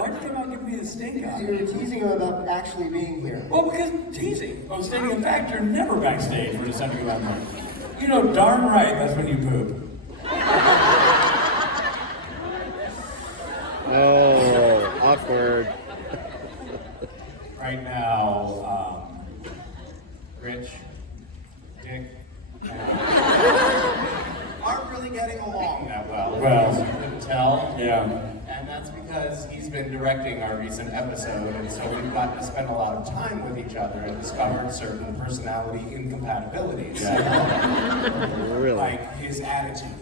Why'd you come out and give me a stink eye? You were teasing him about actually being here. Well, because teasing. Well, stating a fact, you're never backstage when it's time to go out there. You know darn right that's when you poop. Oh, awkward. Right now, Rich, Dick, aren't really getting along that well. Well, you couldn't tell. Yeah. And that's because he's been directing our recent episode, and so we've gotten to spend a lot of time with each other and discovered certain personality incompatibilities. Yeah. Really? Like his attitude.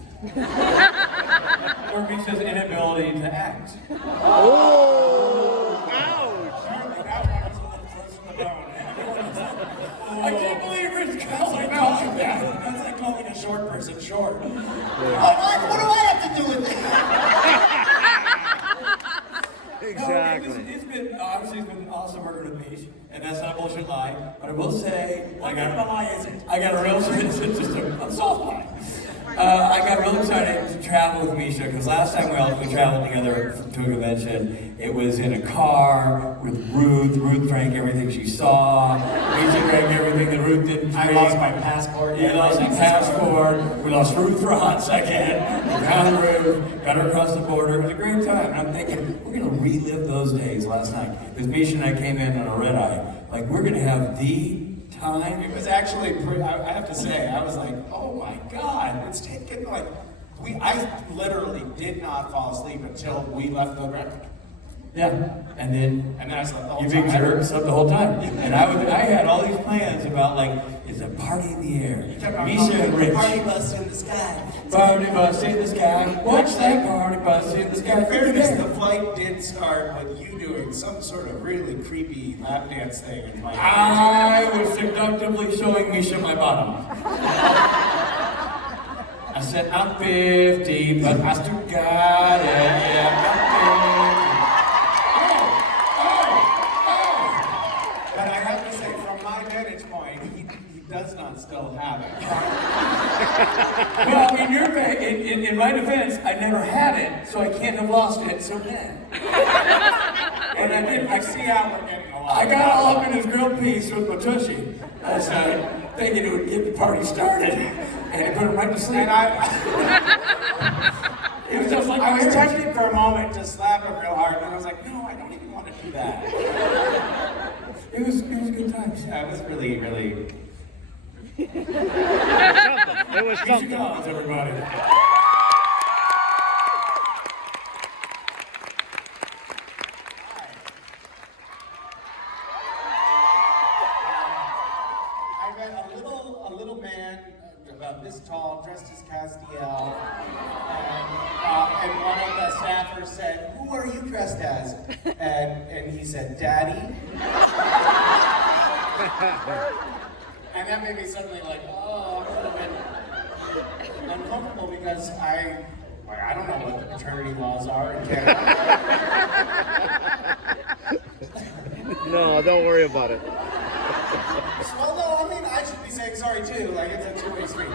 Or Misha's inability to act. Oh! I can't believe Rich calls like calling that. That's like calling a short person short. What do I have to do with that? Exactly. No, it's been obviously it's been awesome working with Misha, and that's not a bullshit lie. But I will say, what kind of a lie is it? I got a real it's just a soft lie. I got real excited to travel with Misha because last time we traveled together to a convention, it was in a car with Ruth. Ruth drank everything she saw. Misha drank everything that Ruth didn't drink. I lost my passport. You lost your passport. We lost Ruth for a hot second. We found Ruth, got her across the border. It was a great time. And I'm thinking, we're going to relive those days last night. Because Misha and I came in on a red eye. Like, we're going to have the time. It was actually pretty, I have to say, I was like, oh my God, it's taken like, I literally did not fall asleep until we left the ground. Yeah, and then I slept the whole time. You big jerk, slept the whole time. And I had all these plans about like, it's a party in the air. Misha and Rich. Party bus in the sky. Party bus in the sky. Watch that party bus in the sky. In fairness, the flight did start with you doing some sort of really creepy lap dance thing in my I was seductively showing Misha my bottom. I said, I'm 50, but I still got it. Yeah, I'm 50. But I have to say, from my vantage point, he does not still have it. Well, in my defense, I never had it, so I can't have lost it, so then. And I see how we're getting along. I got all up in his grilled piece with my tushy. I started thinking it would get the party started, and it put him right to sleep. And it was just like I was tempted for a moment to slap him real hard, and I was like, no, I don't even want to do that. It was a good time. Yeah, it was really, really. It was something. Misha Collins, everybody. A little man about this tall, dressed as Castiel, and one of the staffers said, "Who are you dressed as?" And he said, "Daddy." And that made me suddenly like, oh, I'm a little bit uncomfortable because I don't know what the paternity laws are in Canada. No, don't worry about it. Well, no, I mean, I should be saying sorry too. Like, it's a two-way street.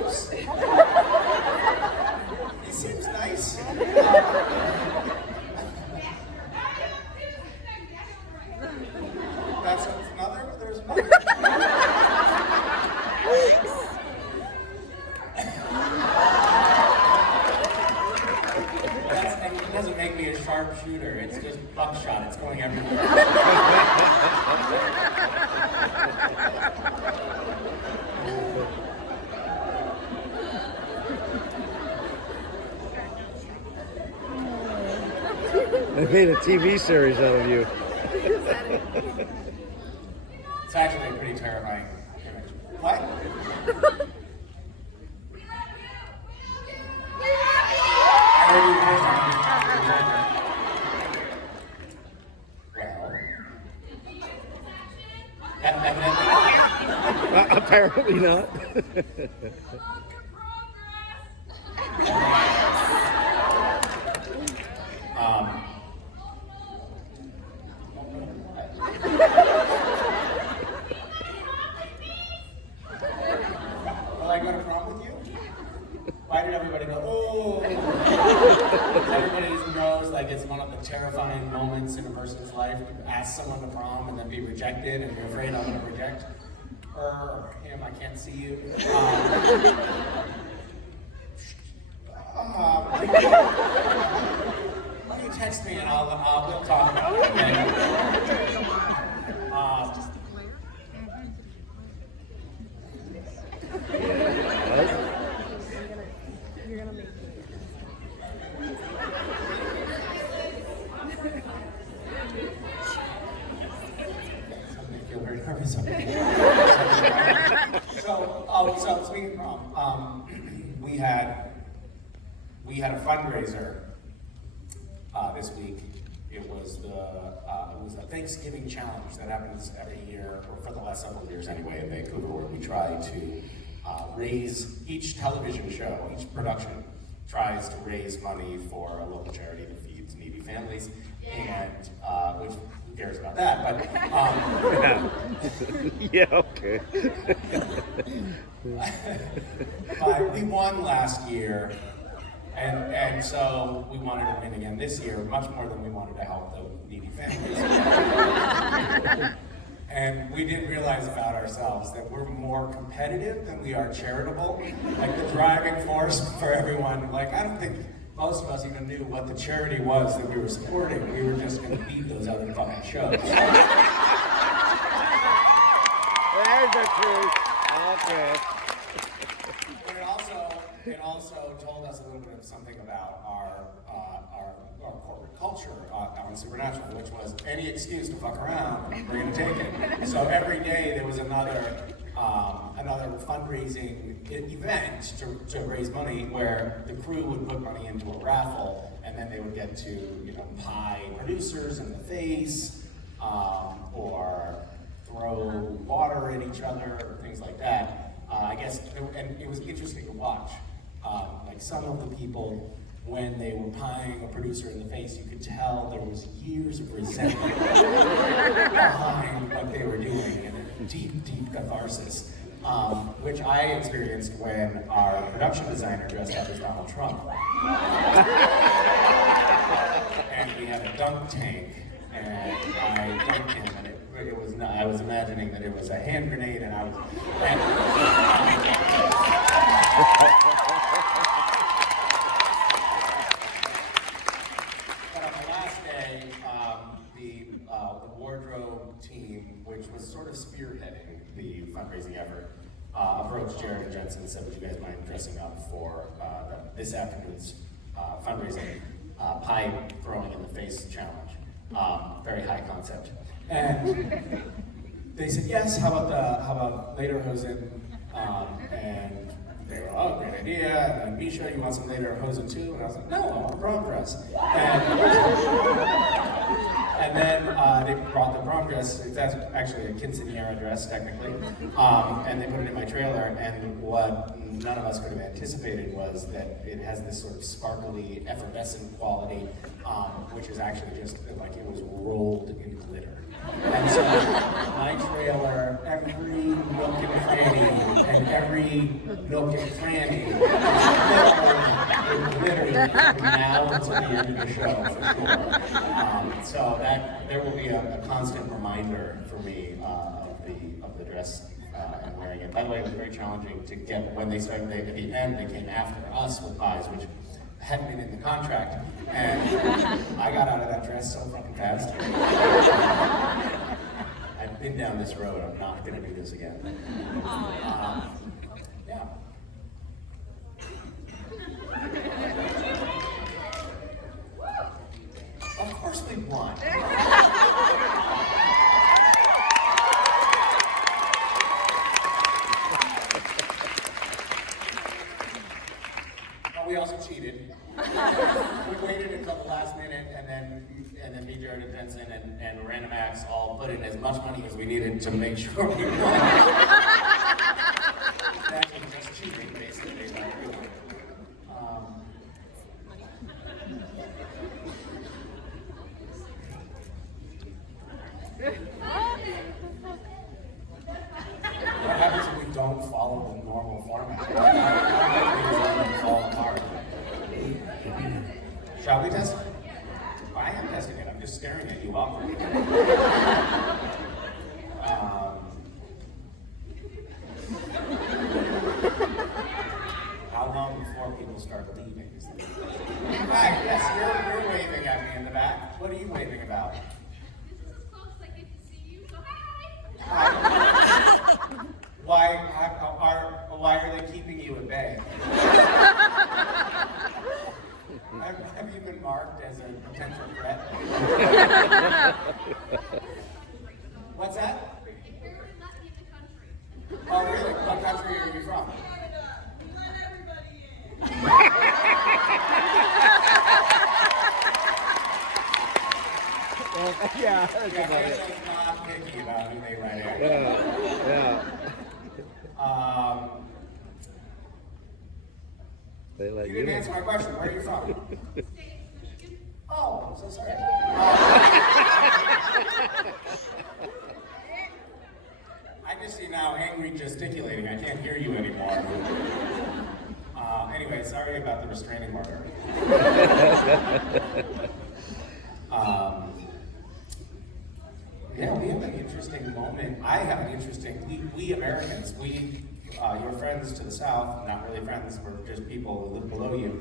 Oops. He seems nice. That's another? There's another. And it doesn't make me a sharpshooter. It's just buckshot. It's going everywhere. They made a TV series out of you. It's actually pretty terrifying. What? Apparently not. Will I go to prom with you? Why did everybody go, oh? Everybody knows like it's one of the terrifying moments in a person's life to ask someone to prom and then be rejected and you're afraid I'm going to reject him, I can't see you. Why don't you text me and we'll talk about it. Okay? You're gonna make me. I feel very nervous. So speaking of prom, we had a fundraiser this week. It was a Thanksgiving challenge that happens every year, or for the last several years anyway, in Vancouver, where we try to raise each television show, each production tries to raise money for a local charity that feeds needy families, and which who cares about that? But Yeah, okay. but we won last year. And so we wanted to win again this year, much more than we wanted to help the needy families. And we didn't realize about ourselves that we're more competitive than we are charitable. Like the driving force for everyone, like I don't think most of us even knew what the charity was that we were supporting. We were just gonna beat those other fucking shows. There's the truth. Okay. It also told us a little bit of something about our corporate culture on Supernatural, which was any excuse to fuck around, we're gonna take it. So every day there was another fundraising event to raise money where the crew would put money into a raffle and then they would get to, pie producers in the face, or throw water at each other, or things like that. I guess, and it was interesting to watch. Like some of the people, when they were pieing a producer in the face, you could tell there was years of resentment behind what they were doing, and a deep, deep catharsis, which I experienced when our production designer dressed up as Donald Trump. And we had a dunk tank, and I dunked him, and it was not, I was imagining that it was a hand grenade, and I was... But on the last day, the wardrobe team, which was sort of spearheading the fundraising effort, approached Jared and Jensen and said, would you guys mind dressing up for this afternoon's fundraising pie throwing in the face challenge? Very high concept. And they said, yes, how about lederhosen? And they were, oh, great idea. And then Misha, you want some lederhosen too? And I was like, no, I want a prom dress. And then they brought the prom dress. It's actually a quinceañera dress, technically. And they put it in my trailer. And what none of us could have anticipated was that it has this sort of sparkly, effervescent quality, which is actually just like it was rolled in glitter. And so my trailer, every nook and cranny, and every nook and cranny is filled with glitter from now until the end of the show, for sure. So that there will be a constant reminder for me of the dress and wearing it. By the way, it was very challenging to get when they started. At the end, they came after us with pies, which hadn't been in the contract, and I got out of that dress so fucking fast. I've been down this road. I'm not going to do this again. Yeah. Of course we won. We also cheated. We waited until the last minute, and then me, Jared, and Jensen, and Random Acts all put in as much money as we needed to make sure we won. Actually, just cheating, basically. What happens if we don't follow the normal format? Shall we test it? I am testing it. I'm just staring at you awkwardly. How long before people start leaving? Right, yes, you're waving at me in the back. What are you waving about? This is as close as I get to see you, so hi! Why are they keeping you at bay? Have you been marked as a potential threat? What's that? Oh, really? What country are you from? Yeah, that's Yeah, about it. Canada's not picky about who they let in. Yeah. They let You you didn't in. answer my question. Where are you from? Oh, I'm so sorry. I just see now angry gesticulating. I can't hear you anymore. Anyway, sorry about the restraining order. Yeah, we have an interesting moment. I have an interesting, we Americans, your friends to the south, not really friends, we're just people who live below you.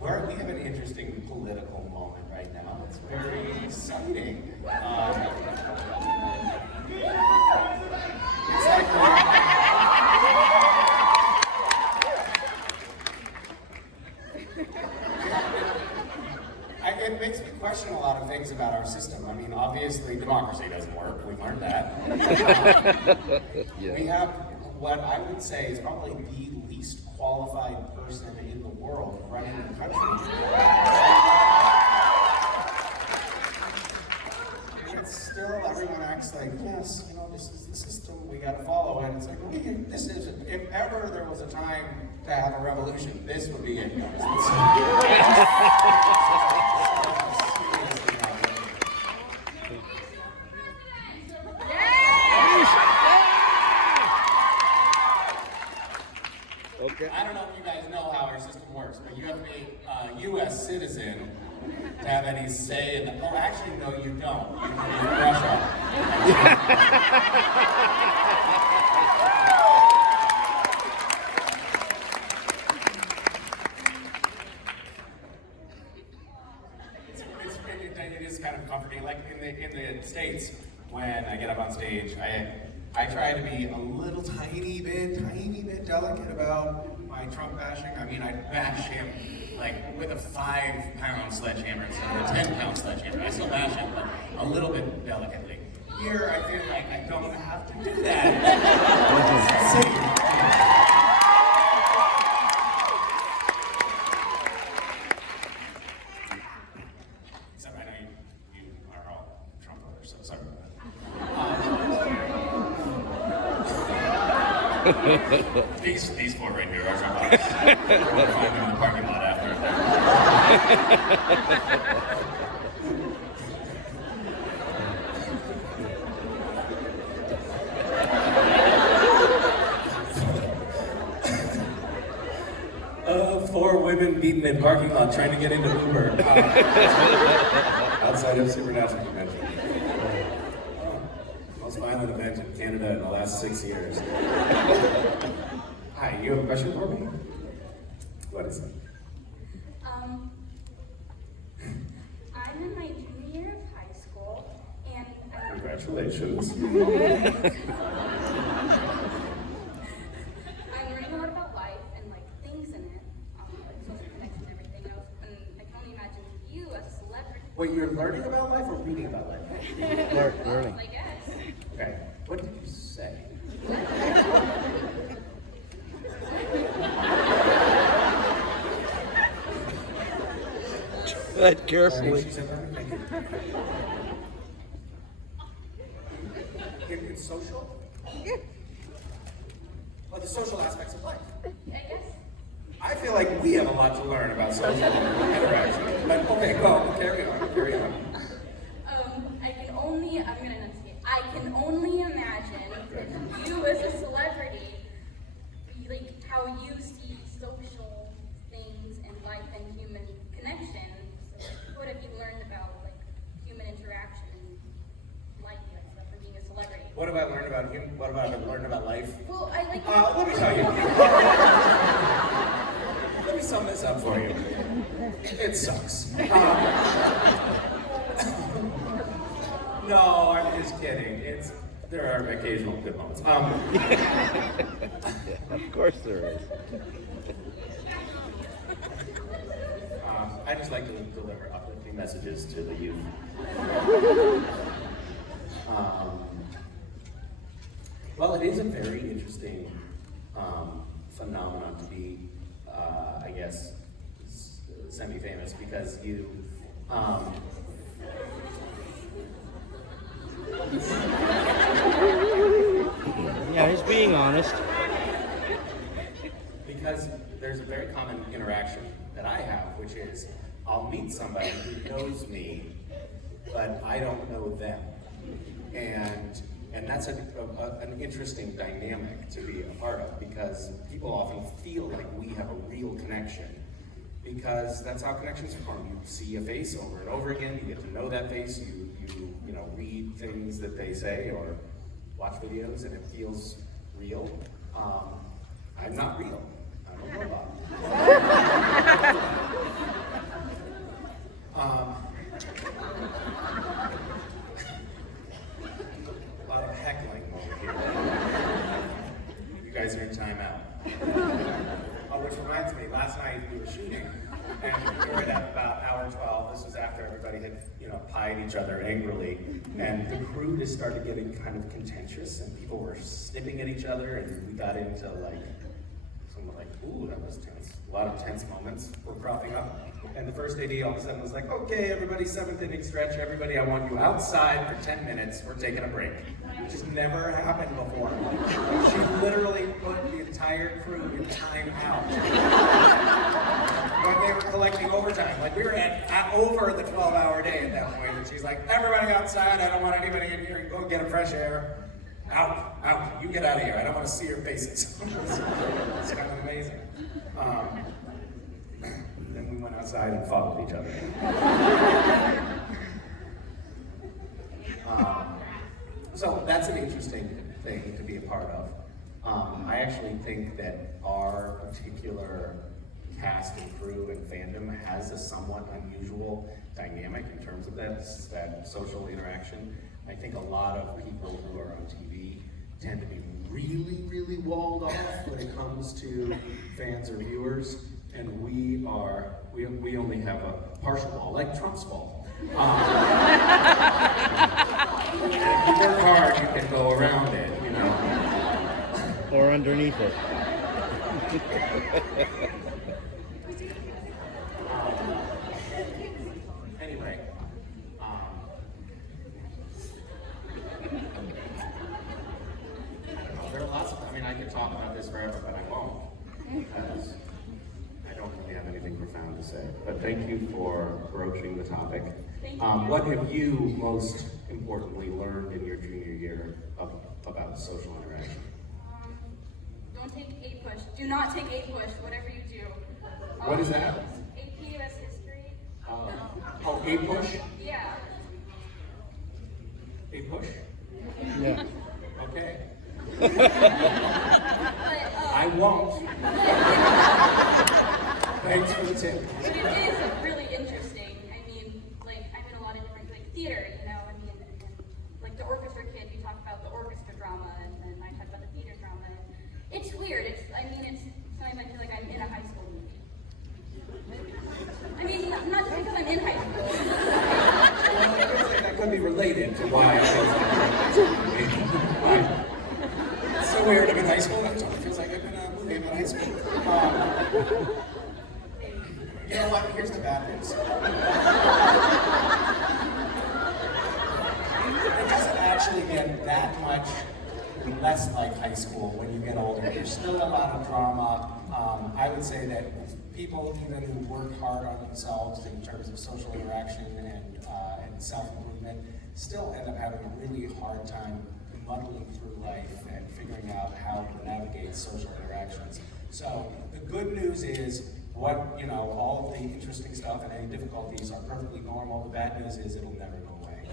We have an interesting political moment right now. It's very exciting. It's like it makes me question a lot of things about our system. I mean, obviously, democracy doesn't work. We learned that. Yeah. We have what I would say is probably the least qualified person in the world running the country. And it's still, everyone acts like, yes, this is the system, we gotta follow it. It's like, this is, if ever there was a time to have a revolution, this would be it, guys. Okay. I don't know if you guys know how our system works, but you have to be a U.S. citizen to have any say in the. Oh, actually, no, you don't. You can be from Russia. It is kind of comforting. Like in the States, when I get up on stage, I try to be a little tiny bit delicate about my Trump bashing. I mean, I bash him like with a 5-pound sledgehammer instead of a 10-pound sledgehammer. I still bash him, but a little bit delicately. Here, I feel like I don't have to do that. Except I know you are all Trump voters, so sorry about that. These four right here are Trump voters. We'll find them in the parking lot after. Four women beaten in parking lot trying to get into Uber outside of Supernatural Convention. Most violent event in Canada in the last 6 years. Hi, you have a question for me? What is it? I'm in my junior year of high school, and Congratulations. I'm learning a lot about life and like things in it, like social connection and everything else. And I can only imagine you as a celebrity. Wait, you're learning about life or reading about life? Learning. I guess. Okay. What did you say? Tread carefully. She said that? Thank you. In social? Well, the social aspects of life. I guess. I feel like we have a lot to learn about social interaction. But okay, go, carry on. I'm gonna enunciate. I can only imagine you as a celebrity, like how you see social things and life and human connection. So what have you learned about like human interaction and life and stuff from being a celebrity? What have I learned about him? What have I learned about life? Well, I like. Let me tell you. Let me sum this up for you. It sucks. No, I'm just kidding. There are occasional good moments. Of course there is. I just like to deliver uplifting messages to the youth. Well, it is a very interesting phenomenon to be, I guess, semi-famous because you. Yeah, he's being honest. Because there's a very common interaction that I have, which is I'll meet somebody who knows me, but I don't know them. And that's an interesting dynamic to be a part of because people often feel like we have a real connection because that's how connections form. You see a face over and over again, you get to know that face, you read things that they say or watch videos and it feels real. I'm not real. I'm a robot. A lot of heckling over here. You guys are in timeout. Which reminds me, last night we were shooting, and we were at about hour 12. This was after everybody had, pied each other angrily, and the crew just started getting kind of contentious, and people were snipping at each other, and we got into ooh, that was tense. A lot of tense moments were cropping up. And the first AD all of a sudden was like, okay, everybody, 7th inning stretch. Everybody, I want you outside for 10 minutes. We're taking a break. Which has never happened before. She literally put the entire crew in timeout. When they were collecting overtime. Like, we were at over the 12-hour day at that point. And she's like, everybody outside. I don't want anybody in here. Go get a fresh air. Out. You get out of here. I don't want to see your faces. It's kind of amazing. Then we went outside and fought with each other. So that's an interesting thing to be a part of. I actually think that our particular cast and crew and fandom has a somewhat unusual dynamic in terms of that social interaction. I think a lot of people who are on TV tend to be really, really walled off when it comes to fans or viewers, and we only have a partial wall, like Trump's wall. And if you work hard, you can go around it, Or underneath it. Anyway, there are lots of, I could talk about this forever, but I won't, because I don't really have anything profound to say. But thank you for broaching the topic. What have you most importantly learned in your junior year about social interaction? Don't take A push. Do not take A push, whatever you do. What is that? AP US history. A push? Yeah. A push? Yeah. Okay. But, I won't. Thanks for the tip. But it is really interesting. I'm in a lot of different theater, and the orchestra kid, we talk about the orchestra drama, and then I talk about the theater drama. And it's weird. Sometimes I feel like I'm in a high school movie. Not just because I'm in high school. That could be related to why I think it's so weird. I'm in high school. It feels like I'm in a movie about high school. You know what? Here's the bad news. It doesn't actually get that much less like high school when you get older. There's still a lot of drama. I would say that people, even who work hard on themselves in terms of social interaction and self-improvement, still end up having a really hard time muddling through life and figuring out how to navigate social interactions. So the good news is all of the interesting stuff and any difficulties are perfectly normal. The bad news is it'll never go away.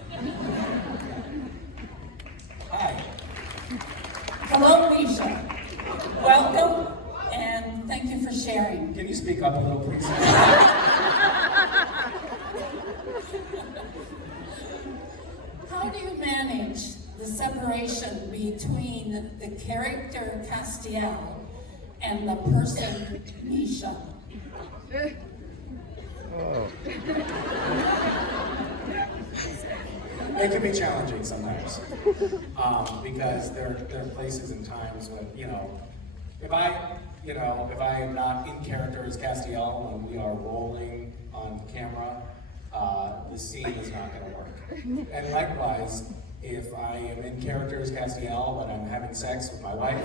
Hi. Hello, Misha. Welcome, and thank you for sharing. Can you speak up a little, please? How do you manage the separation between the character Castiel and the person Misha? Oh. It can be challenging sometimes, because there are places and times when, if I am not in character as Castiel when we are rolling on camera, the scene is not going to work. And likewise, if I am in character as Castiel when I'm having sex with my wife,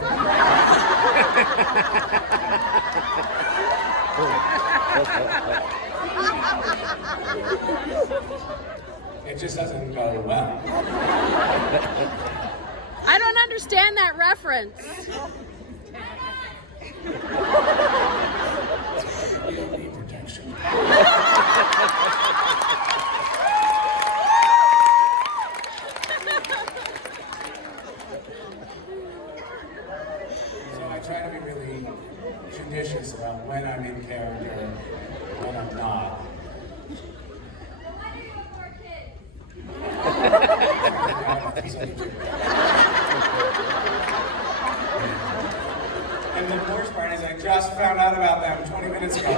it just doesn't go well. I don't understand that reference. You don't need protection. So I try to be really judicious about when I'm in character and when I'm not. And the worst part is I just found out about them 20 minutes ago.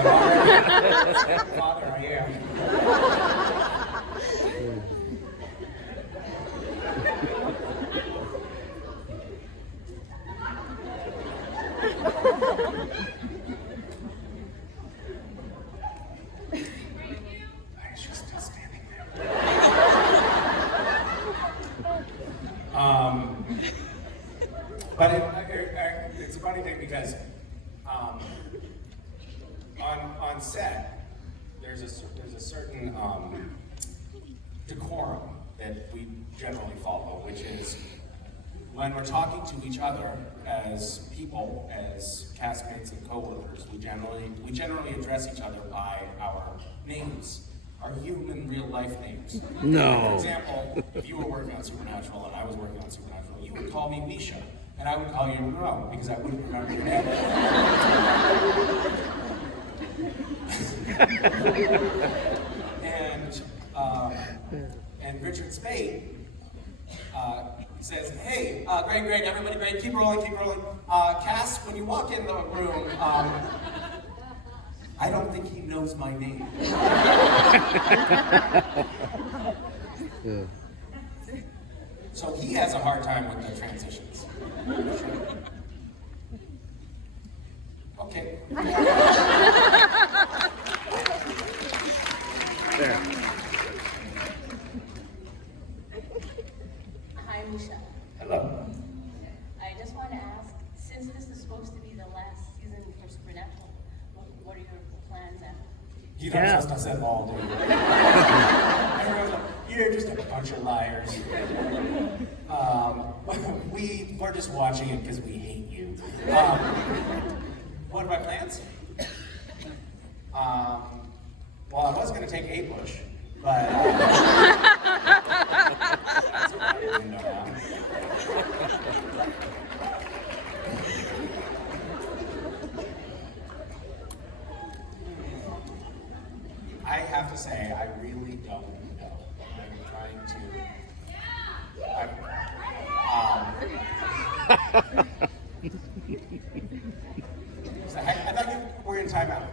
Father I am. She's still standing there. But it's a funny thing because on set there's a certain decorum that we generally follow, which is when we're talking to each other as people, as castmates and coworkers, we generally address each other by our names, our human real life names. No. For example, if you were working on Supernatural and I was working on Supernatural, you would call me Misha, and I would call you Monroe because I wouldn't remember your name. And Richard Spade says, "Hey, great, everybody great, keep rolling. Cass, when you walk in the room, I don't think he knows my name." Yeah. So he has a hard time with the transitions. Okay. There. Hi, Misha. Hello. I just want to ask, since this is supposed to be the last season for Supernatural, what are your plans after? You don't trust us at all, do you? Everyone's like, you're just a bunch of liars. We're just watching it because we hate you. What are my plans? Well, I was going to take a push, but that's what I didn't know now. I have to say, I really don't know. I'm trying to. I thought you were in timeout.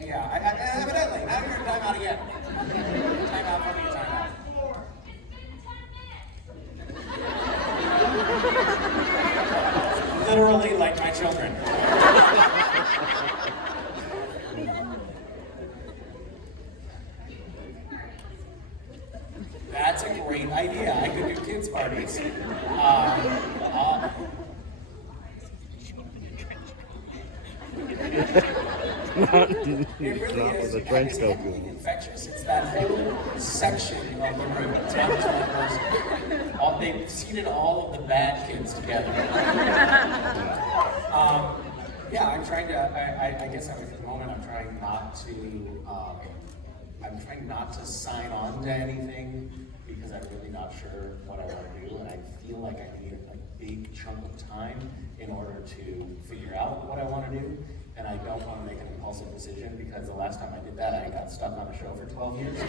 Yeah, evidently. Now you're in timeout again. Timeout, fucking timeout. Literally like my children. That's a great idea. I could do kids' parties. Not It really with is. a trench It's coat. heavily infectious. It's that whole section of the room. It's not just one person. They've seated all of the bad kids together. trying to. I guess for the moment, I'm trying not to. I'm trying not to sign on to anything because I'm really not sure what I want to do, and I feel like I need a big chunk of time in order to figure out what I want to do. And I don't want to make an impulsive decision because the last time I did that, I got stuck on a show for 12 years.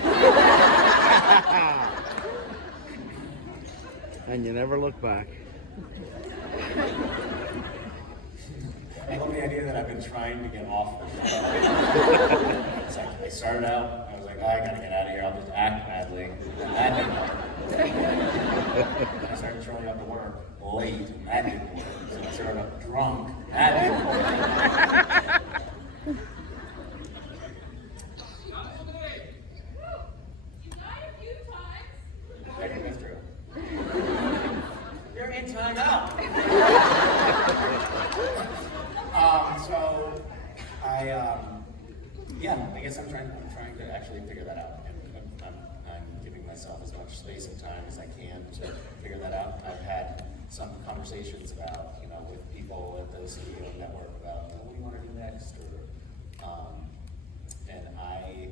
And you never look back. I love the idea that I've been trying to get off the show. It's like I started out, I was like, I gotta get out of here, I'll just act badly. And that didn't work. I started showing up to work late, and that didn't work. So I showed up drunk, that didn't work. I think that's true. You're in timeout. So I guess I'm trying to actually figure that out, and I'm giving myself as much space and time as I can to figure that out. I've had some conversations about, with people at the CEO network about what do you want to do next, and I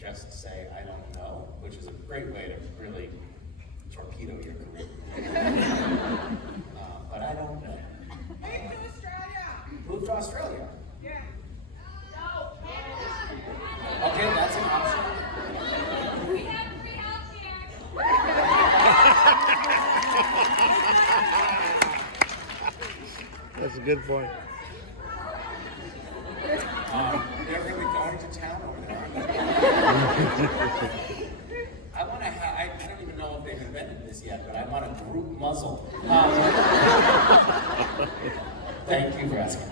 just say I don't know, which is a great way to really torpedo your career. But I don't know. Move to Australia. Yeah. No. Okay, that's an option. We have 3 options. That's a good point. They're really going to town over there. I want to have, I don't even know if they've invented this yet, but I want a group muzzle. Thank you for asking.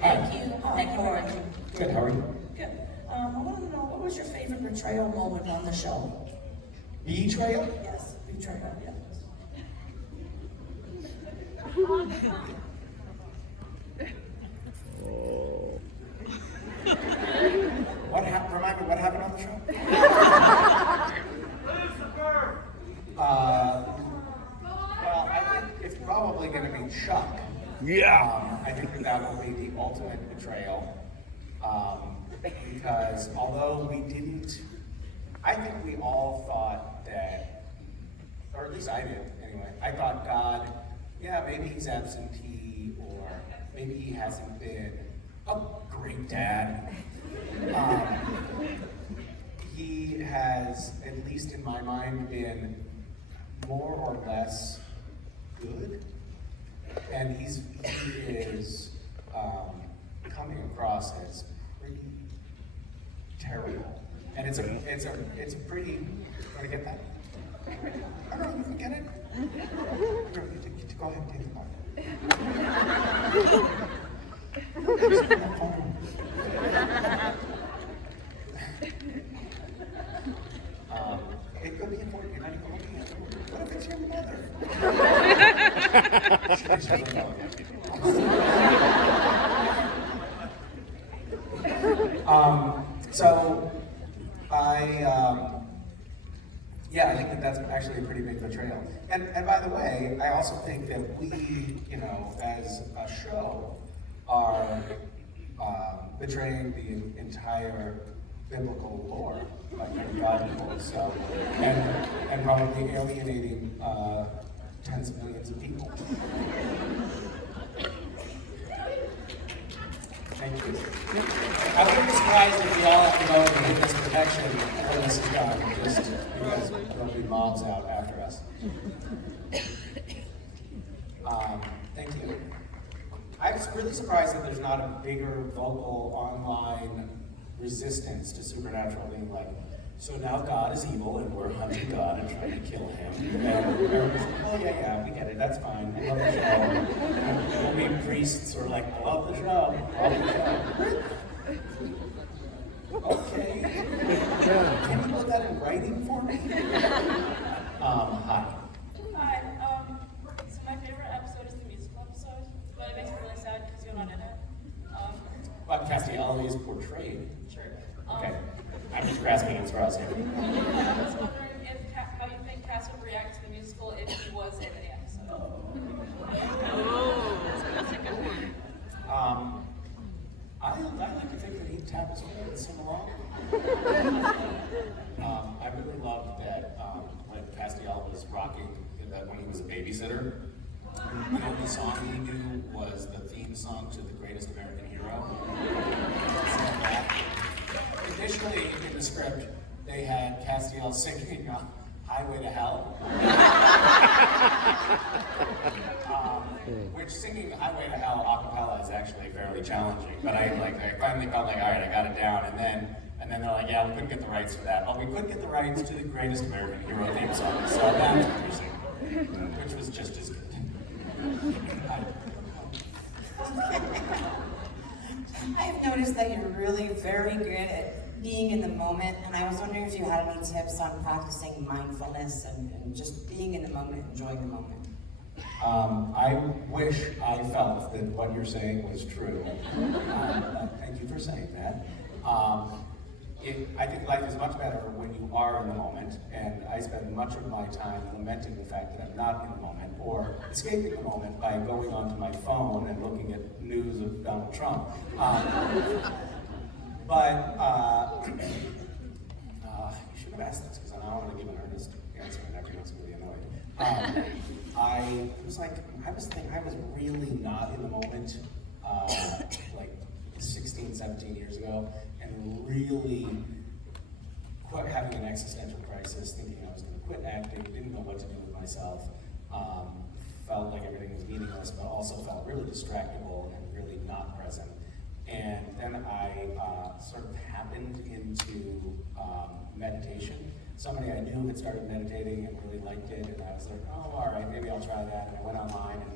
Thank you. Hi, how are you? Good, how are you? Good. I want to know, what was your favorite betrayal moment on the show? Betrayal? Yes, betrayal, yes. Oh. Remind me, what happened on the show? Well, I think it's probably going to be Chuck. Yeah. I think that will be the ultimate betrayal. Because although we didn't, I think we all thought that, or at least I did anyway, I thought God, yeah, maybe he's absentee, or maybe he hasn't been a great dad. He has, at least in my mind, been more or less good. And he is coming across as pretty terrible. And it's a pretty, want to get that? I don't know, you can get it? Go ahead and take the part. It could be important, you're not even looking at it. What if it's your mother? I think that's actually a pretty big betrayal. And by the way, I also think that we, as a show, are betraying the entire biblical lore by the Bible, so, and probably alienating tens of millions of people. Thank you. I wouldn't be surprised if we all have to go and hit this protection when this is done, just because there'll be mobs out after us. Thank you. I was really surprised that there's not a bigger vocal online resistance to Supernatural being like, so now God is evil and we're hunting God and trying to kill him. And everybody's like, oh yeah, we get it, that's fine. I love the show. Maybe priests are like, I love the show. Okay. Can you put that in writing for me? Hi. Hi. So my favorite episode is the musical episode, but it makes me really sad because you're not in it. Well, Castiel is portrayed. Sure. Okay. I'm just grasping at straws here. I was wondering how you think Cass would react to the musical if he was in the episode. Um, was rocking that when he was a babysitter. The only song he knew was the theme song to The Greatest American Hero. Additionally, in the script, they had Castiel singing Highway to Hell. Which singing Highway to Hell a cappella is actually fairly challenging. But I finally felt like, all right, I got it down. And then they're like, yeah, we couldn't get the rights for that. But we could get the rights to The Greatest American Hero theme song. So that's what you're singing, which was just as good. I've noticed that you're really very good at being in the moment, and I was wondering if you had any tips on practicing mindfulness and just being in the moment, enjoying the moment. I wish I felt that what you're saying was true. Thank you for saying that. I think life is much better when you are in the moment, and I spend much of my time lamenting the fact that I'm not in the moment, or escaping the moment by going onto my phone and looking at news of Donald Trump. You should have asked this, because I don't want to give an earnest answer and everyone's going to be annoyed. I was really not in the moment, like 16, 17 years ago, and really having an existential crisis, thinking I was going to quit acting, didn't know what to do with myself, felt like everything was meaningless, but also felt really distractible and really not present. And then I sort of happened into meditation. Somebody I knew had started meditating and really liked it, and I was like, oh, all right, maybe I'll try that. And I went online, and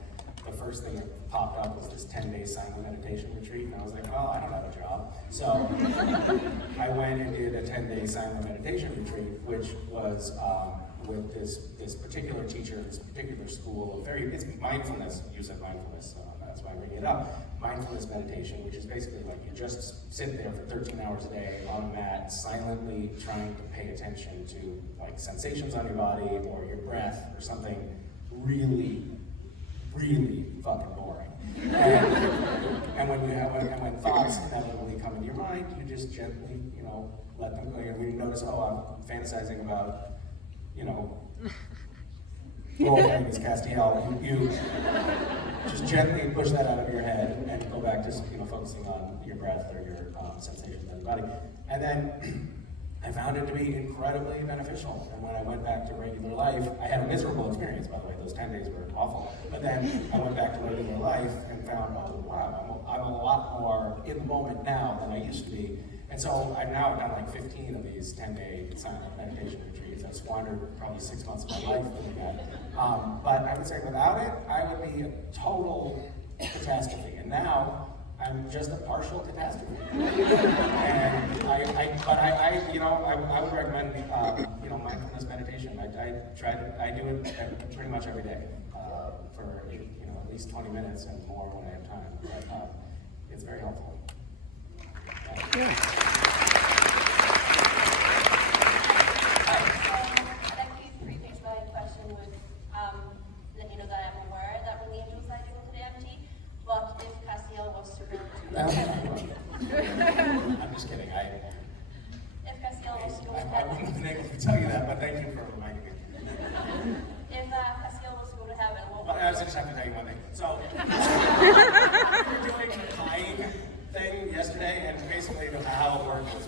the first thing that popped up was this 10-day silent meditation retreat, and I was like, well, I don't have a job. So I went and did a 10-day silent meditation retreat, which was with this particular teacher, this particular school, it's mindfulness, use of mindfulness, that's why I bring it up. Mindfulness meditation, which is basically like you just sit there for 13 hours a day on a mat, silently trying to pay attention to like sensations on your body or your breath or something really, really fucking boring. And when thoughts inevitably come into your mind, you just gently, let them go. And when you notice, oh, I'm fantasizing about, role-playing as Castiel, you just gently push that out of your head and go back to focusing on your breath or your sensations in your body. And then I found it to be incredibly beneficial. And when I went back to regular life, I had a miserable experience, by the way. Those 10 days were awful. But then I went back to regular life and found, oh, wow, I'm a lot more in the moment now than I used to be. And so I've done like 15 of these 10-day silent meditation retreats. I've squandered probably 6 months of my life doing that. But I would say without it, I would be a total catastrophe. And now I'm just a partial catastrophe. And I would recommend mindfulness meditation. I do it pretty much every day for at least 20 minutes and more when I have time. But it's very helpful. I'd like to preface my question with that that I'm aware that when the angels side is today empty, but if Castiel was to go to I'm just kidding. if Castiel was to go to I wouldn't have been able to tell you that, but thank you for reminding me. if Castiel was to go to heaven, what would I just have to tell you one thing. So we were doing a tying thing yesterday, and basically how it worked was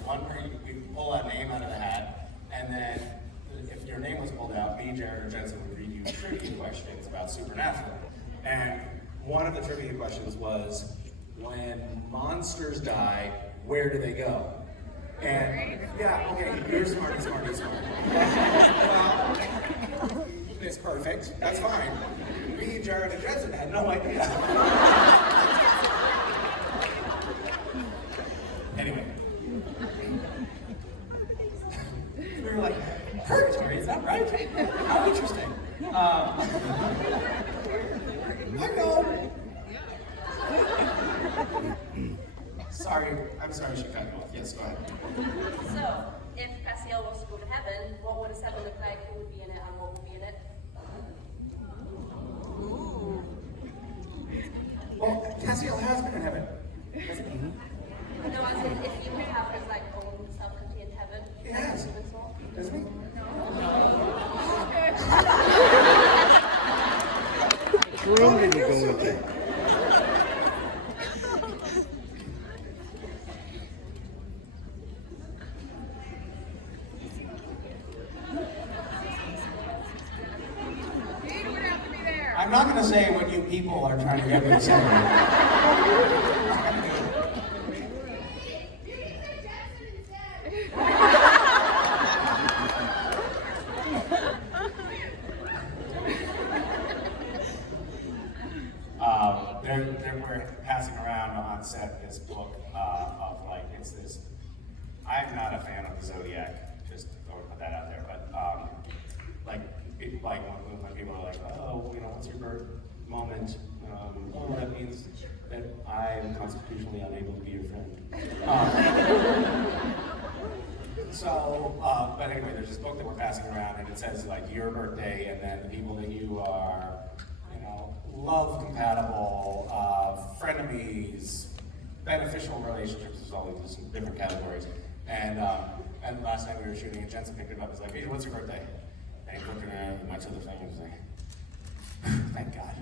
we pull a name out of the hat, and then if your name was pulled out, me, Jared, or Jensen would read you trivia questions about Supernatural. And one of the trivia questions was, when monsters die, where do they go? And yeah, okay, you're smart. Well, it's perfect, that's fine. Me, Jared, and Jensen had no idea. Anyway. We were like, purgatory, is that right? How interesting. I know. I'm sorry she cut you off. Yes, go ahead. So, if Castiel was to go to heaven, what would his heaven look like? Who would be in it and what would be in it? Well, Castiel has been in heaven. Hasn't he? No, as in, if you could have his own self-contained heaven. He has. Human soul. Doesn't he? No. not going to say what you people are trying to get me to say. We're passing around on set this book of like, it's this, I'm not a fan of the Zodiac, just throw put that out there, but when people are like, oh, you know, what's your birth moment? Oh, that means that I'm constitutionally unable to be your friend. But anyway, there's this book that we're passing around, and it says like your birthday, and then the people that you are, love compatible, frenemies, beneficial relationships. There's all these different categories. And last night we were shooting, and Jensen picked it up. He's like, "Hey, what's your birthday?" And he's looking at a bunch of the things. He's like, "Thank God."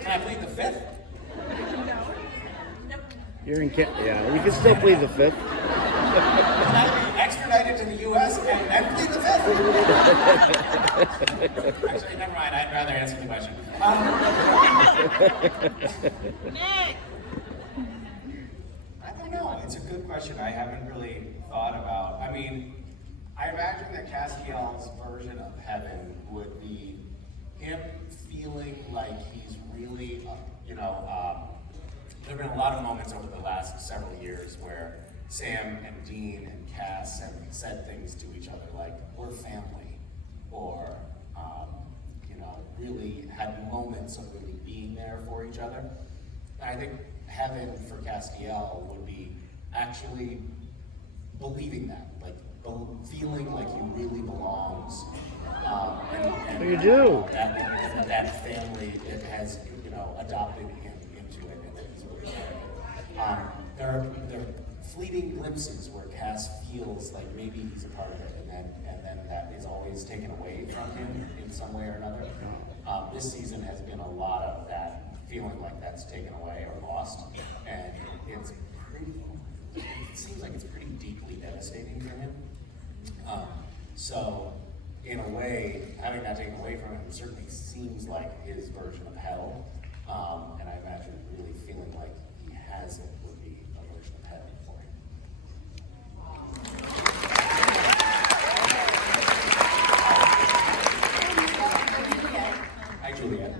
Can I plead the fifth? You're in yeah, we can still plead the fifth. Can I be extradited to the U.S. and plead the fifth? Actually, never mind. I'd rather answer the question. Nick! I don't know. It's a good question. I haven't really thought about. I mean, I imagine that Castiel's version of heaven would be him feeling like he's really, there have been a lot of moments over the last several years where Sam and Dean and Cass have said things to each other like, we're family, or, really had moments of really being there for each other. And I think heaven for Castiel would be actually believing that, like feeling like he really belongs. You do. That family that has, adopted him into it, and that he's really part of it. There are fleeting glimpses where Cass feels like maybe he's a part of it, and then that is always taken away from him in some way or another. This season has been a lot of that feeling like that's taken away or lost, and it seems like it's pretty deeply devastating for him. So, in a way, having that taken away from him certainly seems like his version of hell, and I imagine really feeling like he has it would be a version of heaven for him. Hi, Juliet.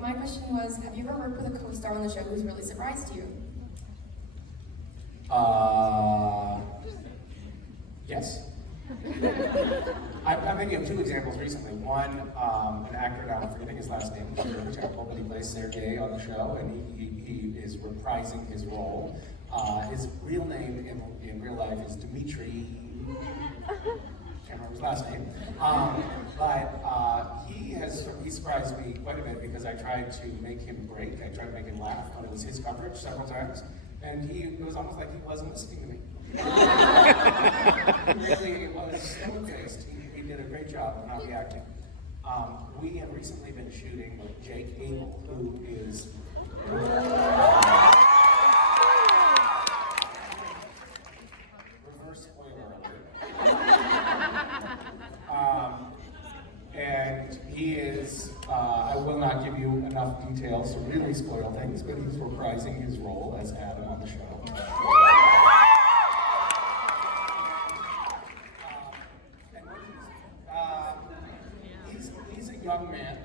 My question was, have you ever worked with a co-star on the show who's really surprised you? Yes. I'm thinking of two examples recently. One, an actor, now I'm forgetting his last name, but he plays Sergei on the show, and he is reprising his role. His real name in real life is Dmitri. Can't remember his last name. But he surprised me quite a bit because I tried to make him break. I tried to make him laugh when it was his coverage several times, and it was almost like he wasn't listening to me. Really was stone-faced. He did a great job of not reacting. We have recently been shooting with Jake Abel, who is reverse spoiler alert. And he is, I will not give you enough details to really spoil things, but he's reprising his role as Adam on the show. He's a young man,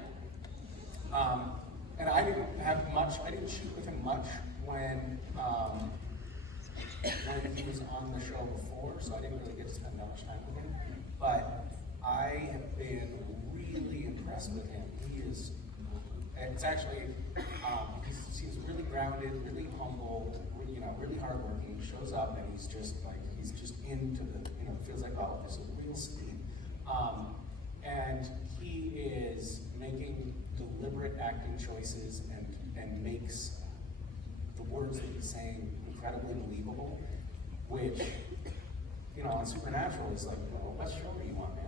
and I didn't shoot with him much when he was on the show before, so I didn't really get to spend that much time with him. But I have been really impressed with him. It's actually, he seems really grounded, really humble, really hardworking. He shows up and he's just into the, feels like, oh, this is real steam. And he is making deliberate acting choices and makes the words that he's saying incredibly believable, which, on Supernatural is like, oh, what show do you want, man?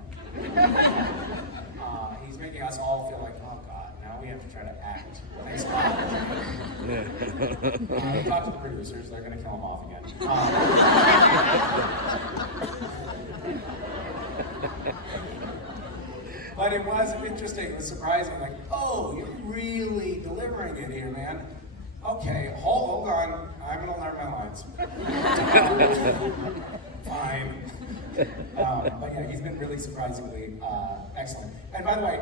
He's making us all feel like, oh God, now now we have to try to act. Thanks a lot. Talk to the producers, they're going to kill him off again. But it was interesting, it was surprising, like, oh, you're really delivering it here, man. Okay, hold on, I'm gonna learn my lines. Fine. But yeah, he's been really surprisingly excellent. And by the way,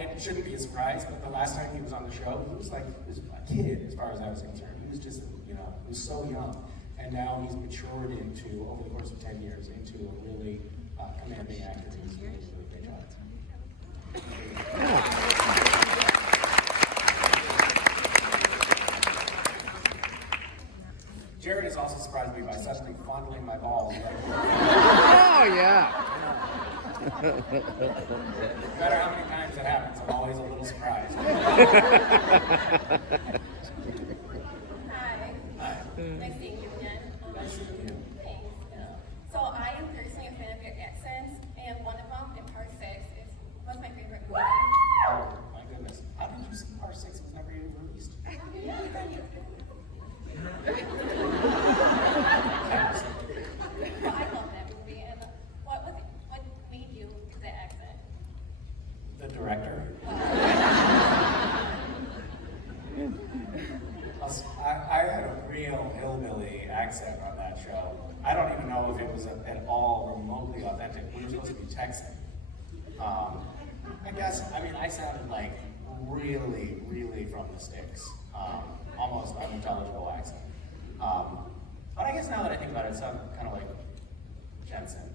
it shouldn't be a surprise, but the last time he was on the show, he was like a kid as far as I was concerned. He was just, he was so young. And now he's matured into, over the course of 10 years, into a really commanding actor. He's doing a really great job. Jared has also surprised me by suddenly fondling my balls. Oh, yeah. No matter how many times it happens, I'm always a little surprised. Hi. Nice seeing you again. Nice seeing you. Thanks. So I am personally a fan of your accents, and one of them in part 6 was my favorite movie. Oh, my goodness. How did you see part 6 was never even released? Well, I love that movie, and what made you do that accent? The director. I had a real hillbilly accent on that show. I don't even know if it was at all remotely authentic. We were supposed to be Texan. I sounded like really, really from the sticks. Almost unintelligible accent. But I guess now that I think about it, it sounds kind of like Jensen.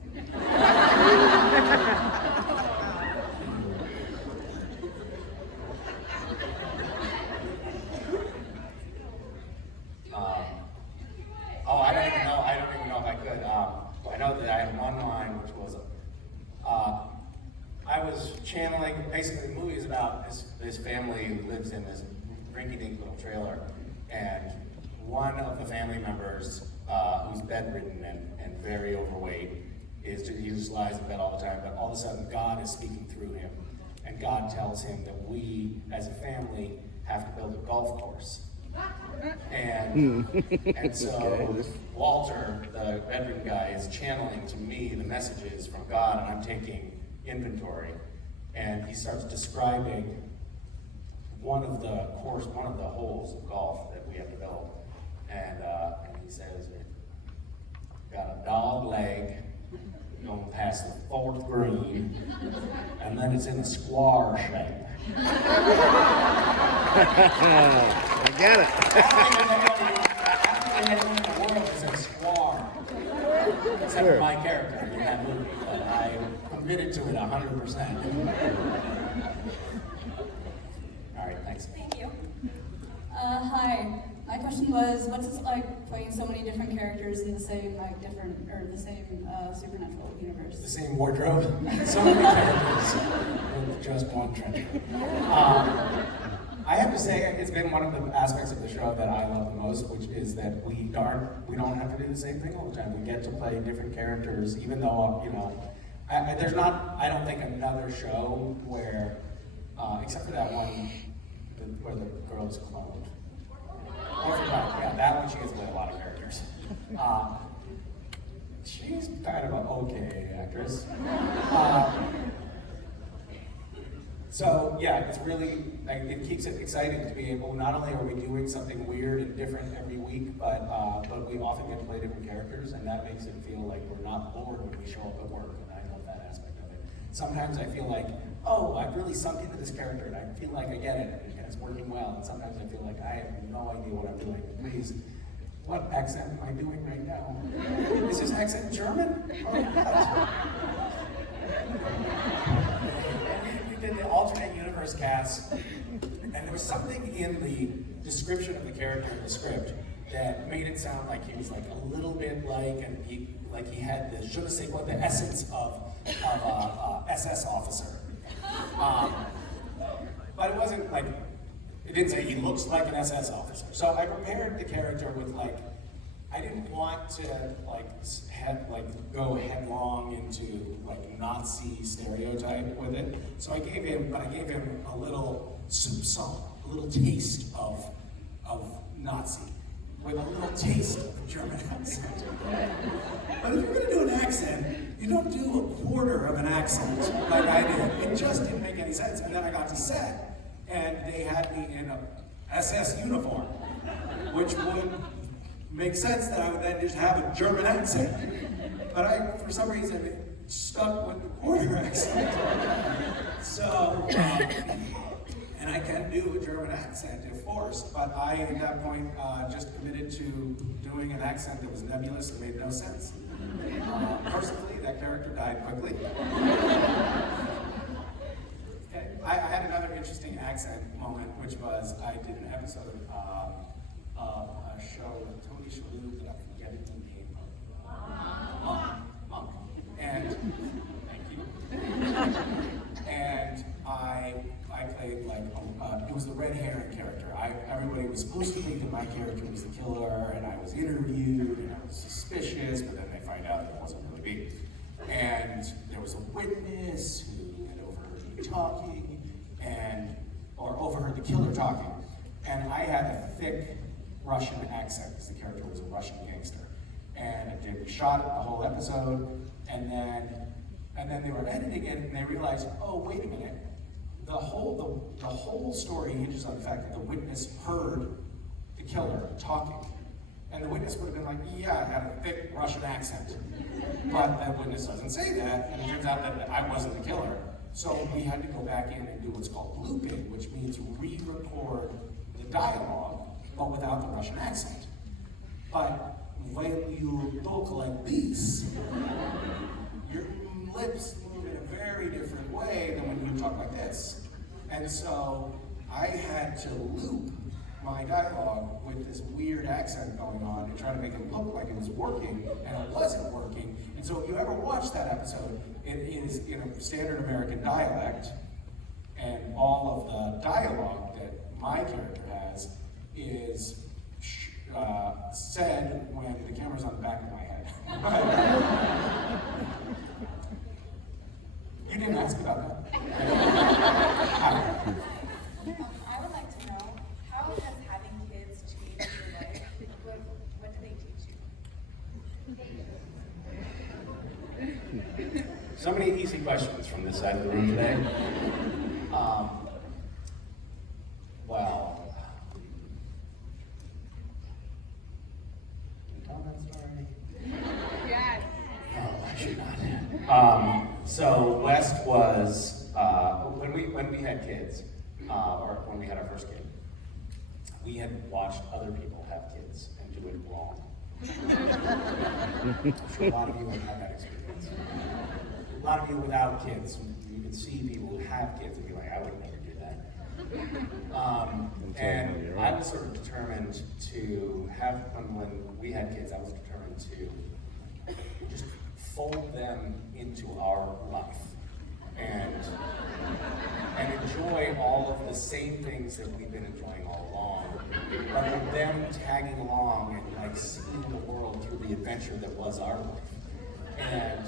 I don't even know if I could. I know that I had one line which was, I was channeling, basically the movie is about this family who lives in this rinky-dink little trailer, and one of the family members who's bedridden and very overweight he just lies in bed all the time, but all of a sudden God is speaking through him, and God tells him that we as a family have to build a golf course. And so Walter, the bedridden guy, is channeling to me the messages from God, and I'm taking inventory, and he starts describing one of the holes of golf that we have to build, and he says, got a dog leg going past the 4th green, and then it's in a square shape. I get it. Everything in the world is a square, except for my character in that movie, but I committed to it 100%. All right, thanks. Thank you. Hi. My question was, what's it like playing so many different characters in the same supernatural universe? The same wardrobe, so many characters with just one trench coat. I have to say, it's been one of the aspects of the show that I love the most, which is that we don't have to do the same thing all the time. We get to play different characters, even though, there's not, I don't think, another show where, except for that one where the girl is cloned. Yeah, that one she gets to play a lot of characters. She's kind of an okay actress. So yeah, it's really, it keeps it exciting to be able, not only are we doing something weird and different every week, but we often get to play different characters, and that makes it feel like we're not bored when we show up at work, and I love that aspect of it. Sometimes I feel like, oh, I've really sunk into this character, and I feel like I get it, and it's working well, and sometimes I feel like I have no idea what I'm doing. Please, what accent am I doing right now? Is this accent German? We did the alternate universe cast, and there was something in the description of the character in the script that made it sound like he was like a little bit like, he had the je ne sais quoi, the essence of a SS officer. But it wasn't like, it didn't say he looks like an SS officer. So I prepared the character with like I didn't want to go headlong into like Nazi stereotype with it. So I gave him a little soupçon, a little taste of Nazi, with a little taste of a German accent. But if you're gonna do an accent, you don't do a quarter of an accent like I did. It just didn't make any sense. And then I got to set, and they had me in a SS uniform, which would make sense that I would then just have a German accent. But I, for some reason, stuck with the quarter accent. So, and I can do a German accent if forced, but I, at that point, just committed to doing an accent that was nebulous and made no sense. Personally, that character died quickly. Okay. I had another interesting accent moment, which was I did an episode of a show with Tony Shalhoub that I'm forgetting the name of. Monk. And thank you. And I played like it was the red herring character. Everybody was supposed to think that my character was the killer, and I was interviewed, and I was suspicious, but then they find out it wasn't really me. And there was a witness who had overheard me talking, or overheard the killer talking, and I had a thick Russian accent because the character was a Russian gangster. And we shot it the whole episode, and then they were editing it, and they realized, oh, wait a minute, the whole story hinges on the fact that the witness heard the killer talking. And the witness would have been like, yeah, I had a thick Russian accent. But that witness doesn't say that, and it turns out that I wasn't the killer. So we had to go back in and do what's called looping, which means re-record the dialogue, but without the Russian accent. But when you talk like this, your lips move in a very different way than when you talk like this. And so I had to loop my dialogue with this weird accent going on and try to make it look like it was working, and it wasn't working. And so if you ever watch that episode, it is in a standard American dialect, and all of the dialogue that my character has is said when the camera's on the back of my head. You didn't ask about that. I would like to know, how has having kids changed your life? What do they teach you? So many easy questions from this side of the room today. Well, can you tell that story? Yes. No, I should not. So West was when we had kids, or when we had our first kid, we had watched other people have kids and do it wrong. I'm sure a lot of you have had that experience. A lot of you without kids, you can see people who have kids and be like, I would never do that. And I was sort of determined to have, when we had kids, I was determined to just fold them into our life and enjoy all of the same things that we've been enjoying all along, but with them tagging along and like seeing the world through the adventure that was our life. And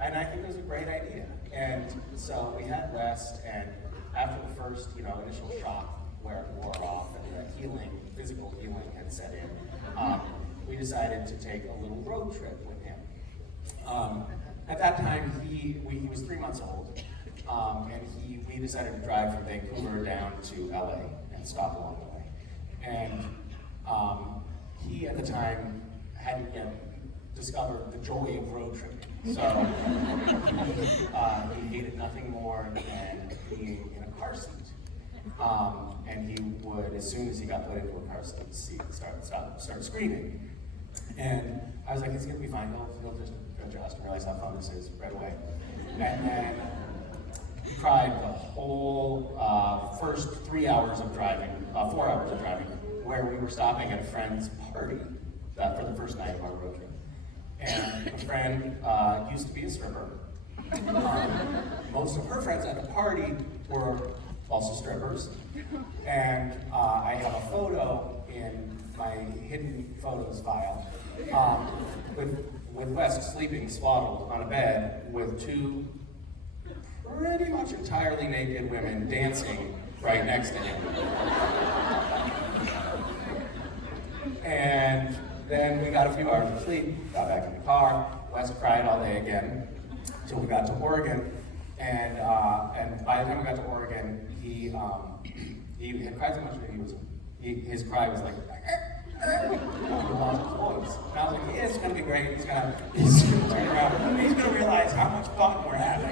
I think it was a great idea. And so we had West, and after the first, initial shock where it wore off and the healing, physical healing had set in, we decided to take a little road trip with him. At that time, he was 3 months old, and we decided to drive from Vancouver down to LA and stop along the way. And he, at the time, hadn't yet discovered the joy of road tripping. So he hated nothing more than being in a car seat. And he would, as soon as he got put into a car seat, start screaming. And I was like, it's gonna be fine, he'll just adjust and realize how fun this is right away. And then he cried the whole first 3 hours of driving, 4 hours of driving, where we were stopping at a friend's party for the first night of our road trip. And a friend used to be a stripper. Most of her friends at the party were also strippers. And I have a photo in my hidden photos file with West sleeping swaddled on a bed with two pretty much entirely naked women dancing right next to him. And then we got a few hours of sleep, got back in the car. Wes cried all day again until we got to Oregon. And by the time we got to Oregon, he had cried so much that his cry was like, he lost his voice. And I was like, yeah, it's gonna be great. He's gonna turn around and he's gonna realize how much fun we're having.